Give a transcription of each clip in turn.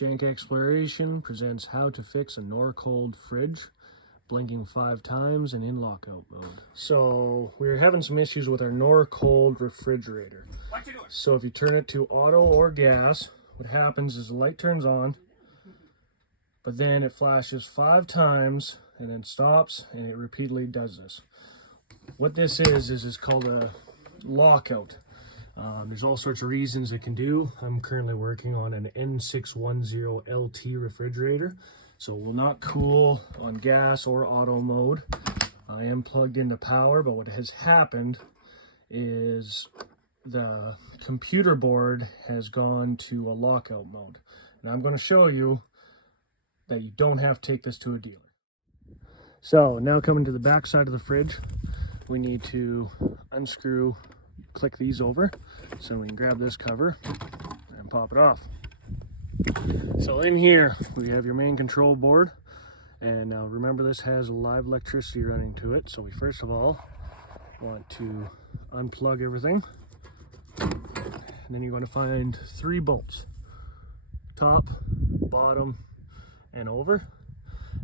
Shank Exploration presents how to fix a NorCold fridge, blinking 5 times and in lockout mode. So we're having some issues with our NorCold refrigerator. What you doing? So if you turn it to auto or gas, what happens is the light turns on, but then it flashes 5 times and then stops, and it repeatedly does this. What this is called a lockout. There's all sorts of reasons it can do. I'm currently working on an N610 LT refrigerator, so it will not cool on gas or auto mode. I am plugged into power, but what has happened is the computer board has gone to a lockout mode. And I'm going to show you that you don't have to take this to a dealer. So now coming to the back side of the fridge, we need to unscrew, click these over so we can grab this cover and pop it off. So in here we have your main control board, and now remember this has live electricity running to it, so we first of all want to unplug everything, and then you're going to find 3 bolts, top, bottom, and over.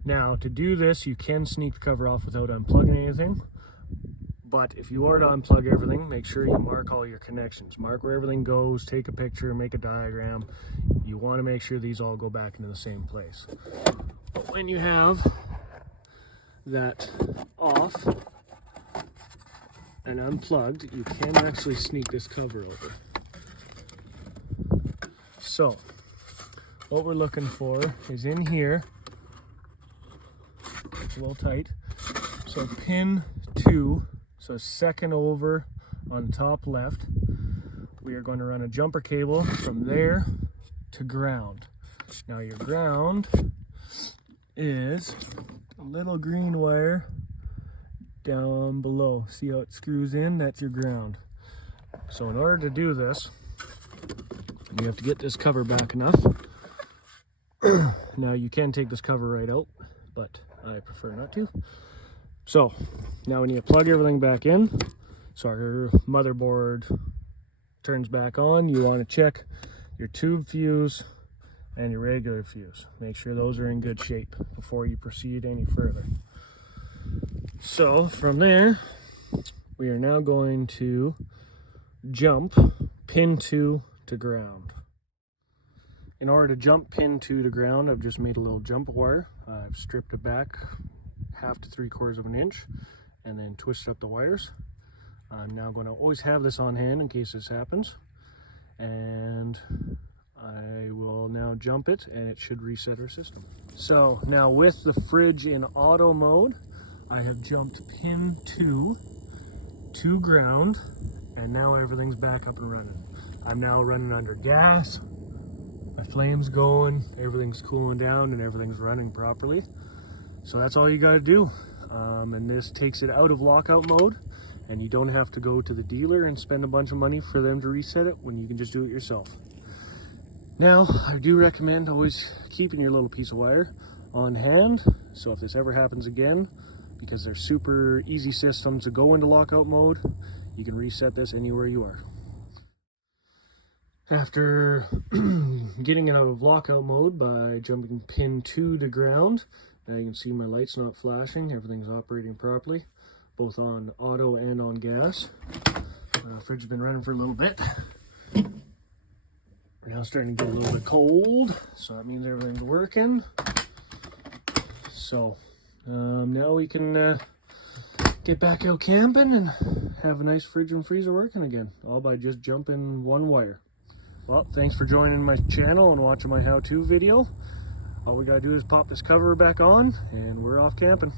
Now to do this you can sneak the cover off without unplugging anything. But if you are to unplug everything, make sure you mark all your connections. Mark where everything goes, take a picture, make a diagram. You want to make sure these all go back into the same place. But when you have that off and unplugged, you can actually sneak this cover over. So what we're looking for is in here, it's a little tight, so pin 2, so second over on the top left, we are going to run a jumper cable from there to ground. Now your ground is a little green wire down below. See how it screws in? That's your ground. So in order to do this, you have to get this cover back enough. Now you can take this cover right out, but I prefer not to. So now we need to plug everything back in. So our motherboard turns back on. You want to check your tube fuse and your regular fuse. Make sure those are in good shape before you proceed any further. So from there, we are now going to jump pin 2 to ground. In order to jump pin 2 to ground, I've just made a little jump wire. I've stripped it back 1/2 to 3/4 of an inch and then twisted up the wires. I'm now going to always have this on hand in case this happens, and I will now jump it and it should reset our system. So now with the fridge in auto mode, I have jumped pin 2 to ground, and now everything's back up and running. I'm now running under gas. My flame's going, everything's cooling down, and everything's running properly. So that's all you got to do. And this takes it out of lockout mode, and you don't have to go to the dealer and spend a bunch of money for them to reset it when you can just do it yourself. Now, I do recommend always keeping your little piece of wire on hand, so if this ever happens again, because they're super easy systems to go into lockout mode, you can reset this anywhere you are. After getting it out of lockout mode by jumping pin 2 to ground, now you can see my light's not flashing, everything's operating properly, both on auto and on gas. Fridge has been running for a little bit. We're now starting to get a little bit cold, so that means everything's working. So now we can get back out camping and have a nice fridge and freezer working again, all by just jumping 1 wire. Well, thanks for joining my channel and watching my how-to video. All we gotta do is pop this cover back on and we're off camping.